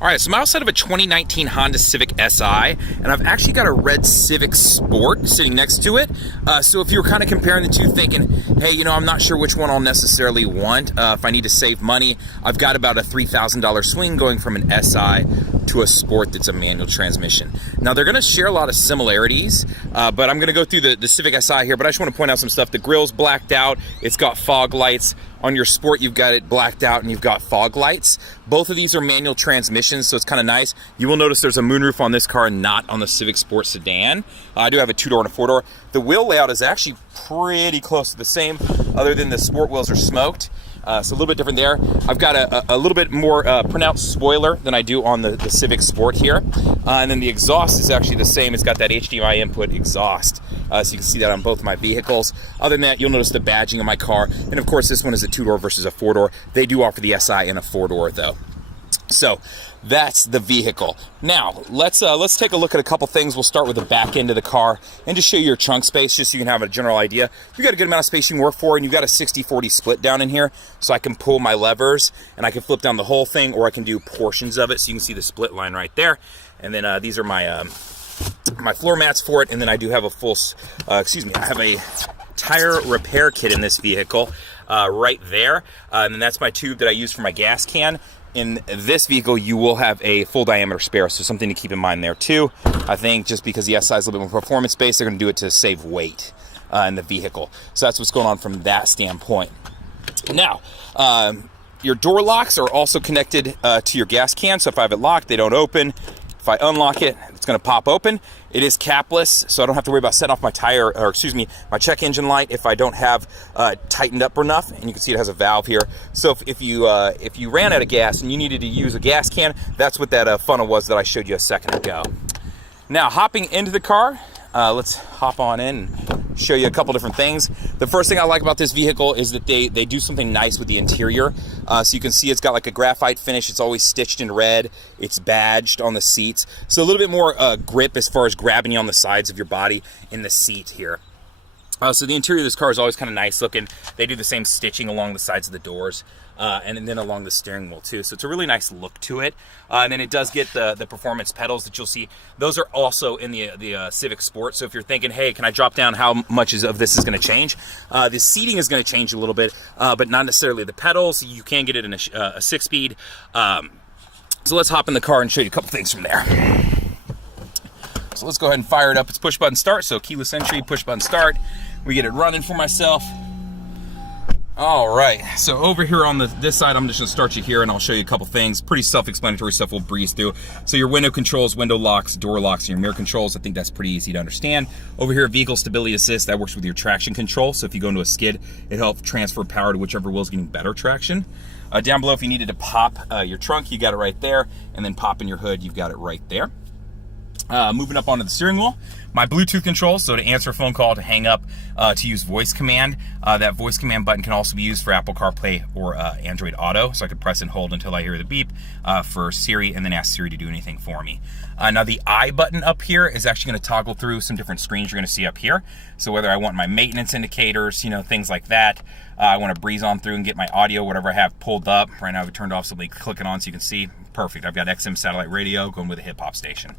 All right, so I'm outside of a 2019 Honda Civic SI, and I've actually got a red Civic Sport sitting next to it. So if you were kind of comparing the two, thinking, hey, you know, I'm not sure which one I'll necessarily want. If I need to save money, I've got about a $3,000 swing going from an SI to a Sport that's a manual transmission. Now, they're gonna share a lot of similarities, but I'm gonna go through the Civic SI here, but I just wanna point out some stuff. The grille's blacked out, it's got fog lights. On your Sport, you've got it blacked out and you've got fog lights. Both of these are manual transmissions, so it's kind of nice. You will notice there's a moonroof on this car and not on the Civic Sport sedan. I do have a 2-door and a 4-door. The wheel layout is actually pretty close to the same, other than the Sport wheels are smoked. So a little bit different there. I've got a little bit more pronounced spoiler than I do on the Civic Sport here. And then the exhaust is actually the same. It's got that HDMI input exhaust. So you can see that on both my vehicles. Other than that, you'll notice the badging on my car. And of course, this one is a 2-door versus a 4-door. They do offer the SI in a 4-door though. So that's the vehicle. Now, let's take a look at a couple things. We'll start with the back end of the car and just show you your trunk space, just so you can have a general idea. You've got a good amount of space you can work for, and you've got a 60-40 split down in here, so I can pull my levers, and I can flip down the whole thing, or I can do portions of it, so you can see the split line right there. And then these are my my floor mats for it, and then I do have a full, I have a tire repair kit in this vehicle right there, and then that's my tube that I use for my gas can. In this vehicle, you will have a full diameter spare, so something to keep in mind there too. I think just because the SI is a little bit more performance based, they're going to do it to save weight in the vehicle. So that's what's going on from that standpoint. Now, your door locks are also connected to your gas can, so if I have it locked, they don't open. If I unlock it, it's going to pop open. It is capless, so I don't have to worry about setting off my tire, or my check engine light if I don't have tightened up enough. And you can see it has a valve here. So if you ran out of gas and you needed to use a gas can, that's what that funnel was that I showed you a second ago. Now, hopping into the car, let's hop on in and show you a couple different things. The first thing I like about this vehicle is that they do something nice with the interior. So you can see it's got like a graphite finish. It's always stitched in red. It's badged on the seats. So a little bit more grip as far as grabbing you on the sides of your body in the seat here. So the interior of this car is always kind of nice looking. They do the same stitching along the sides of the doors. And then along the steering wheel too. So it's a really nice look to it. And then it does get the performance pedals that you'll see. Those are also in the Civic Sport. So if you're thinking, hey, can I drop down how much of this is going to change? The seating is going to change a little bit, but not necessarily the pedals. You can get it in a 6-speed. So let's hop in the car and show you a couple things from there. So let's go ahead and fire it up. It's push button start. So keyless entry, push button start. We get it running for myself. All right, so over here on this side, I'm just gonna start you here and I'll show you a couple things. Pretty self-explanatory stuff we'll breeze through. So your window controls, window locks, door locks, and your mirror controls, I think that's pretty easy to understand. Over here, vehicle stability assist, that works with your traction control. So if you go into a skid, it helps transfer power to whichever wheel's getting better traction. Down below, if you needed to pop your trunk, you got it right there. And then pop in your hood, you've got it right there. Moving up onto the steering wheel, my Bluetooth control, so to answer a phone call, to hang up, to use voice command. That voice command button can also be used for Apple CarPlay or Android Auto, so I could press and hold until I hear the beep for Siri, and then ask Siri to do anything for me. Now the I button up here is actually going to toggle through some different screens you're going to see up here. So whether I want my maintenance indicators, you know, things like that, I want to breeze on through and get my audio, whatever I have pulled up. Right now I've turned off, so let me click it on so you can see. Perfect, I've got XM satellite radio going with a hip hop station.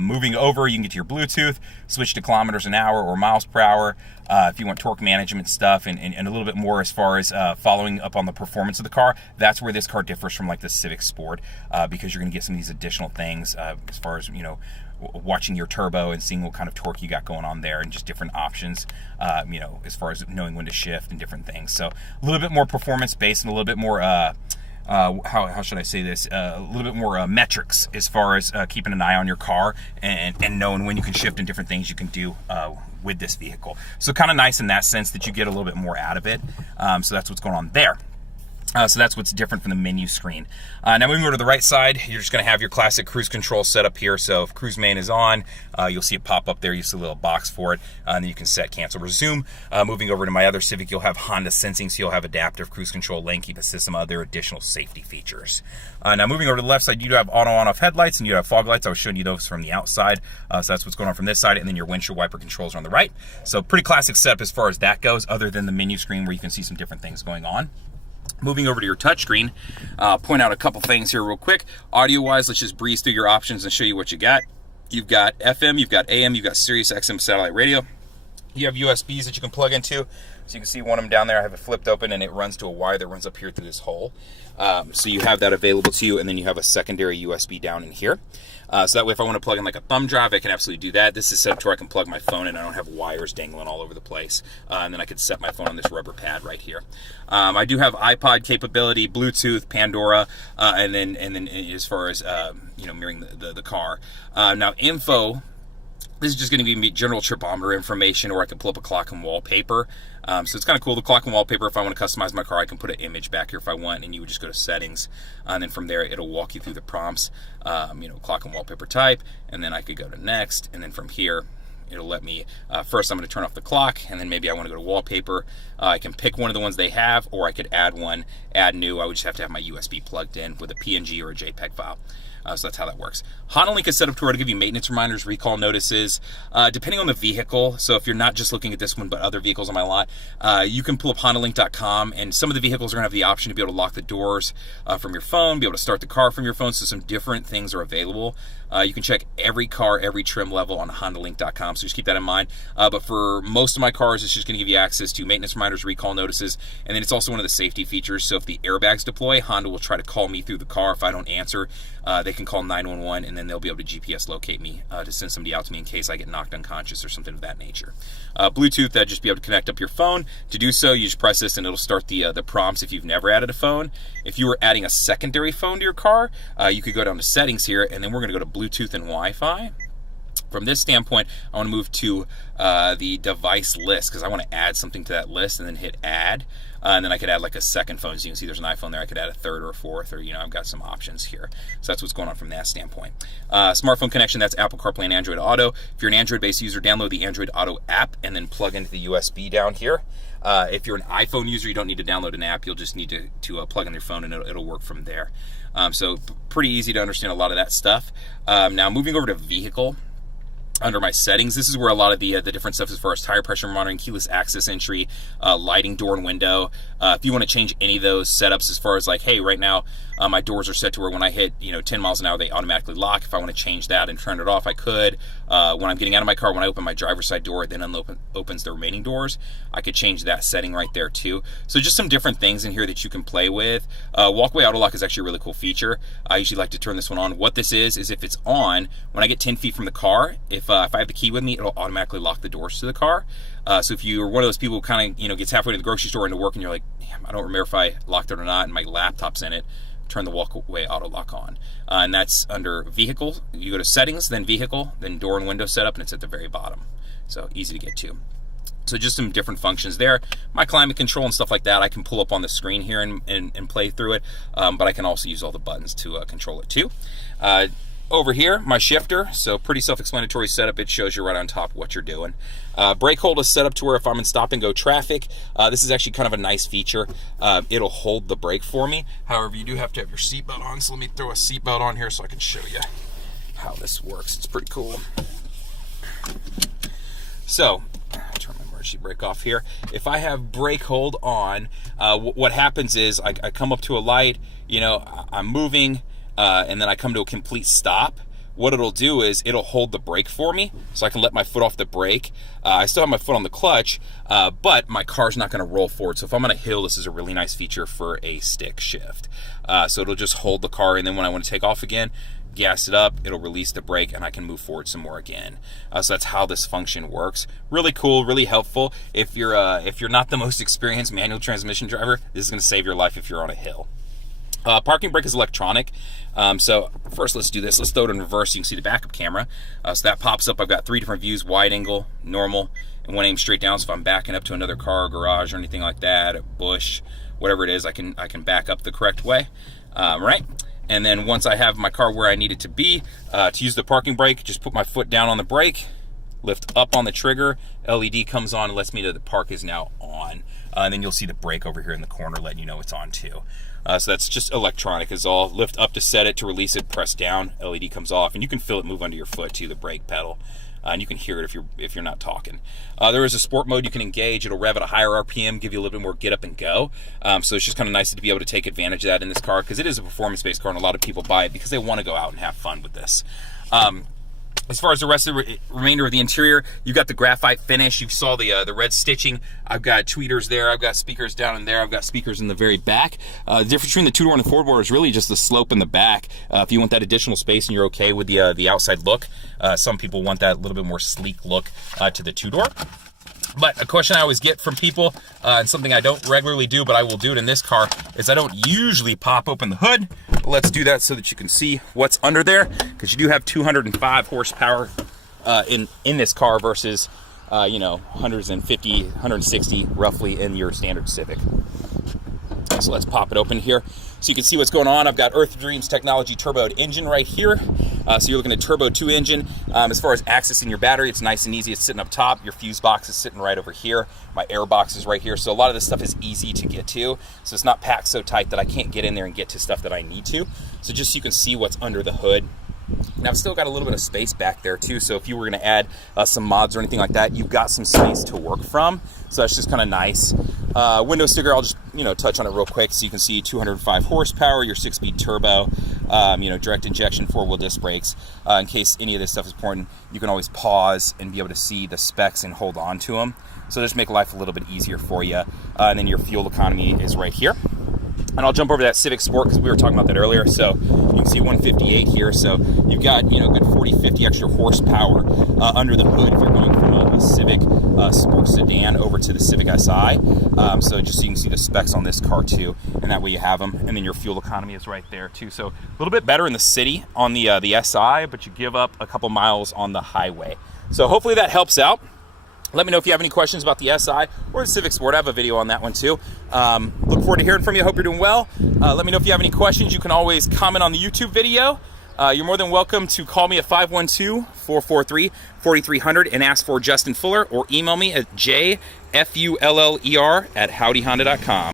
Moving over, you can get to your Bluetooth, switch to kilometers an hour or miles per hour. If you want torque management stuff and a little bit more as far as following up on the performance of the car, that's where this car differs from like the Civic Sport, because you're going to get some of these additional things as far as, you know, watching your turbo and seeing what kind of torque you got going on there, and just different options, you know, as far as knowing when to shift and different things. So a little bit more performance based and a little bit more how should I say this? A little bit more metrics as far as keeping an eye on your car and knowing when you can shift and different things you can do with this vehicle. So kind of nice in that sense that you get a little bit more out of it. So that's what's going on there. So that's what's different from the menu screen. Now moving over to the right side, you're just going to have your classic cruise control set up here. So if cruise main is on, you'll see it pop up there. You see a little box for it, and then you can set, cancel, resume. Moving over to my other Civic, you'll have Honda sensing, so you'll have adaptive cruise control, lane keep assist, some other additional safety features. Now moving over to the left side, you do have auto on-off headlights, and you have fog lights. I was showing you those from the outside. So that's what's going on from this side, and then your windshield wiper controls are on the right. So pretty classic setup as far as that goes, other than the menu screen where you can see some different things going on. Moving over to your touchscreen, point out a couple things here real quick. Audio-wise, let's just breeze through your options and show you what you got. You've got FM, you've got AM, you've got Sirius XM satellite radio. You have USBs that you can plug into. So you can see one of them down there. I have it flipped open, and it runs to a wire that runs up here through this hole. So you have that available to you, and then you have a secondary USB down in here. So that way, if I want to plug in like a thumb drive, I can absolutely do that. This is set up to where I can plug my phone in. I don't have wires dangling all over the place. And then I could set my phone on this rubber pad right here. I do have iPod capability, Bluetooth, Pandora, and then as far as mirroring the car. Now info. This is just going to give me general tripometer information, or I can pull up a clock and wallpaper. So it's kind of cool. The clock and wallpaper, if I want to customize my car, I can put an image back here if I want, and you would just go to settings. And then from there, it'll walk you through the prompts, clock and wallpaper type. And then I could go to next. And then from here, it'll let me, first I'm going to turn off the clock, and then maybe I want to go to wallpaper. I can pick one of the ones they have, or I could add one, add new. I would just have to have my USB plugged in with a PNG or a JPEG file. So that's how that works. Honda Link is set up to where to give you maintenance reminders, recall notices, depending on the vehicle. So if you're not just looking at this one, but other vehicles on my lot, you can pull up HondaLink.com, and some of the vehicles are going to have the option to be able to lock the doors from your phone, be able to start the car from your phone, so some different things are available. You can check every car, every trim level on HondaLink.com, so just keep that in mind. But for most of my cars, it's just going to give you access to maintenance reminders, recall notices, and then it's also one of the safety features. So if the airbags deploy, Honda will try to call me through the car. If I don't answer, they can call 911, and then they'll be able to GPS locate me to send somebody out to me in case I get knocked unconscious or something of that nature. Bluetooth, just be able to connect up your phone. To do so, you just press this, and it'll start the prompts if you've never added a phone. If you were adding a secondary phone to your car, you could go down to settings here, and then we're going to go to Bluetooth and Wi-Fi. From this standpoint, I want to move to the device list, because I want to add something to that list, and then hit add. And then I could add like a second phone. So you can see there's an iPhone there. I could add a third or a fourth, or, I've got some options here. So that's what's going on from that standpoint. Smartphone connection, that's Apple CarPlay and Android Auto. If you're an Android-based user, download the Android Auto app and then plug into the USB down here. If you're an iPhone user, you don't need to download an app. You'll just need to plug in your phone, and it'll work from there. So pretty easy to understand a lot of that stuff. Now moving over to vehicle. Under my settings, this is where a lot of the different stuff as far as tire pressure monitoring, keyless access entry, lighting, door and window. If you want to change any of those setups as far as like, hey, right now my doors are set to where when I hit 10 miles an hour, they automatically lock. If I want to change that and turn it off, I could. When I'm getting out of my car, when I open my driver's side door, it then opens the remaining doors. I could change that setting right there too. So just some different things in here that you can play with. Walkway auto lock is actually a really cool feature. I usually like to turn this one on. What this is if it's on, when I get 10 feet from the car, if I have the key with me, it'll automatically lock the doors to the car. So if you're one of those people who kind of gets halfway to the grocery store into work, and you're like, damn, I don't remember if I locked it or not, and my laptop's in it, turn the walkway auto lock on. And that's under vehicle. You go to settings, then vehicle, then door and window setup, and it's at the very bottom. So easy to get to. So just some different functions there. My climate control and stuff like that, I can pull up on the screen here and play through it, but I can also use all the buttons to control it too. Over here, my shifter, so pretty self-explanatory setup. It shows you right on top what you're doing. Brake hold is set up to where if I'm in stop and go traffic, this is actually kind of a nice feature. It'll hold the brake for me. However, you do have to have your seatbelt on, so let me throw a seatbelt on here so I can show you how this works. It's pretty cool. So, turn my emergency brake off here. If I have brake hold on, what happens is I come up to a light, I'm moving, and then I come to a complete stop. What it'll do is it'll hold the brake for me, so I can let my foot off the brake. I still have my foot on the clutch, but my car's not going to roll forward. So if I'm on a hill, this is a really nice feature for a stick shift. So it'll just hold the car, and then when I want to take off again, gas it up, it'll release the brake, and I can move forward some more again. So that's how this function works. Really cool, really helpful. If you're not the most experienced manual transmission driver, this is going to save your life if you're on a hill. Parking brake is electronic. So first let's do this. Let's throw it in reverse so you can see the backup camera. So that pops up. I've got 3 different views: wide angle, normal, and one aimed straight down. So if I'm backing up to another car, garage, or anything like that, a bush, whatever it is, I can back up the correct way. Right? And then once I have my car where I need it to be, to use the parking brake, just put my foot down on the brake, lift up on the trigger, LED comes on and lets me know the park is now on. And then you'll see the brake over here in the corner letting you know it's on too. So that's just electronic is all. Lift up to set it, to release it, press down, LED comes off, and you can feel it move under your foot too, the brake pedal. and you can hear it if you're not talking. There is a sport mode you can engage. It'll rev at a higher RPM, give you a little bit more get up and go. So it's just kind of nice to be able to take advantage of that in this car, because it is a performance-based car, and a lot of people buy it because they want to go out and have fun with this. As far as the rest of the remainder of the interior, you've got the graphite finish. You saw the red stitching. I've got tweeters there. I've got speakers down in there. I've got speakers in the very back. The difference between the two-door and the four-door is really just the slope in the back. If you want that additional space and you're okay with the outside look, some people want that little bit more sleek look to the two-door. But a question I always get from people, and something I don't regularly do, but I will do it in this car, is I don't usually pop open the hood. Let's do that so that you can see what's under there, because you do have 205 horsepower in this car versus, 150, 160 roughly in your standard Civic. So let's pop it open here so you can see what's going on. I've got Earth Dreams Technology turboed engine right here. So you're looking at turbo 2 engine. As far as accessing your battery, it's nice and easy. It's sitting up top. Your fuse box is sitting right over here. My air box is right here. So a lot of this stuff is easy to get to. So it's not packed so tight that I can't get in there and get to stuff that I need to. So just so you can see what's under the hood. Now I've still got a little bit of space back there too, so if you were going to add some mods or anything like that, you've got some space to work from. So that's just kind of nice. Window sticker, I'll just touch on it real quick so you can see 205 horsepower, your 6-speed turbo, direct injection, 4-wheel disc brakes. In case any of this stuff is important, you can always pause and be able to see the specs and hold on to them. So just make life a little bit easier for you. And then your fuel economy is right here. And I'll jump over to that Civic Sport because we were talking about that earlier. So you can see 158 here. So you've got good 40, 50 extra horsepower under the hood if you're going from a Civic Sport sedan over to the Civic SI. So just so you can see the specs on this car too, and that way you have them. And then your fuel economy is right there too. So a little bit better in the city on the SI, but you give up a couple miles on the highway. So hopefully that helps out. Let me know if you have any questions about the SI or the Civic Sport. I have a video on that one too. Look forward to hearing from you. Hope you're doing well. Let me know if you have any questions. You can always comment on the YouTube video. You're more than welcome to call me at 512-443-4300 and ask for Justin Fuller, or email me at jfuller@howdyhonda.com.